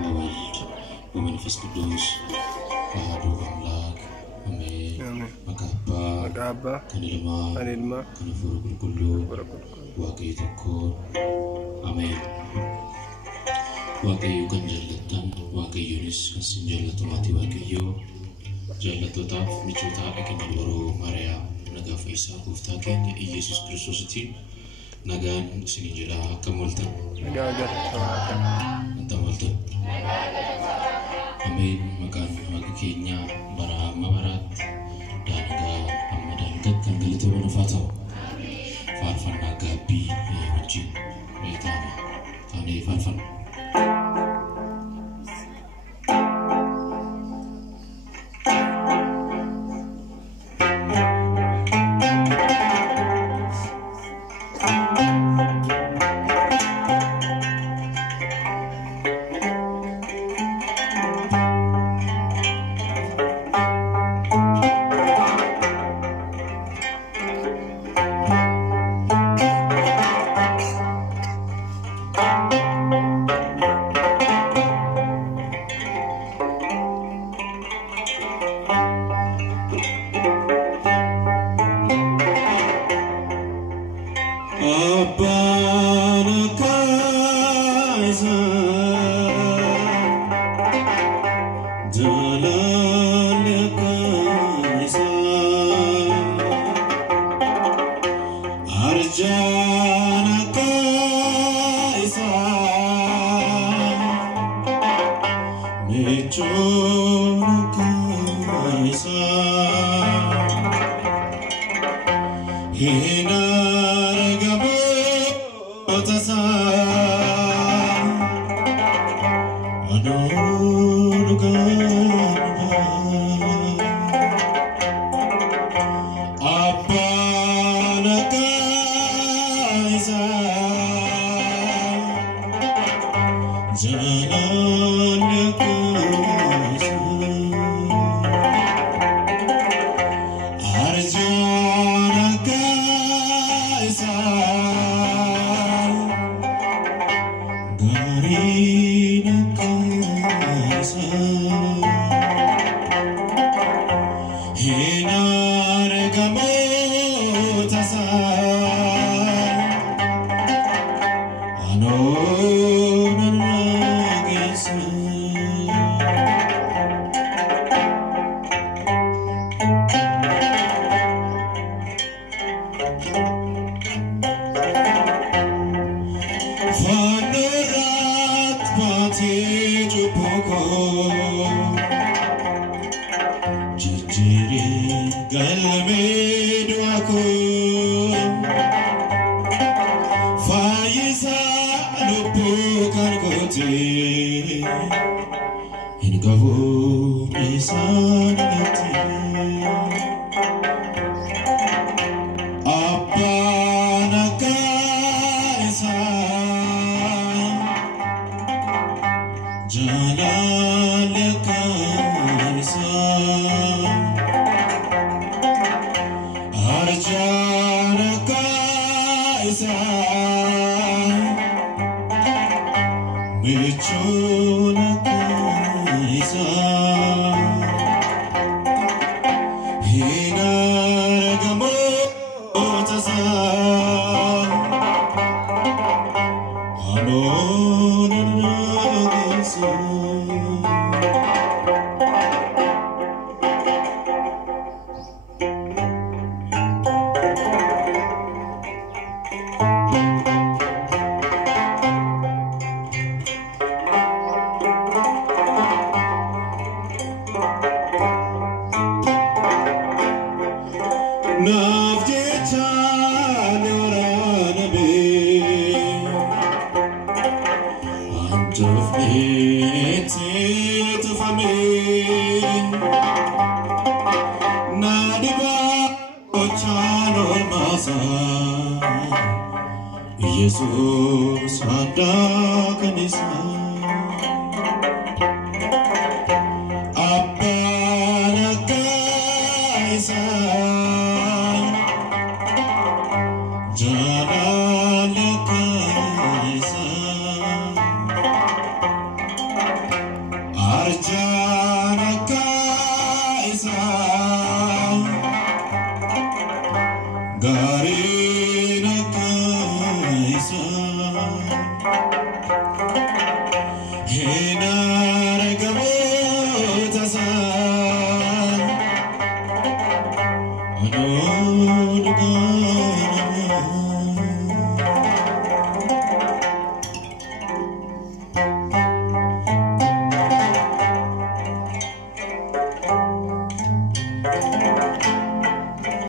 ወወልድ ወመንፈስ ቅዱስ አሐዱ አምላክ አሜን። መቃባ ከንልማ ከንፉር ቁልቁሉ ዋቀይ ተኮ አሜን። ዋቀዩ kan jallatan waaqayyonis kasin jallatu mati waaqayyo jallatotaaf michoota ekeenya dubaroo Maariyaam nagaa fayyisaa gooftaa keenya Iyesuus Kiristoositiin nagaan isinii jedha akka moltan Amin. Maqaan waaqa keenya bara amma baraatti daangaa amma daangat kan galatamu ulfaa ta'u faarfannaa gaabbii wajjin beekama taanee faarfanna. Yesus ada kanisa apa nakaisa jalan kaisa Arjanaka isa Garinaka isa Hinaragamo tasa Ano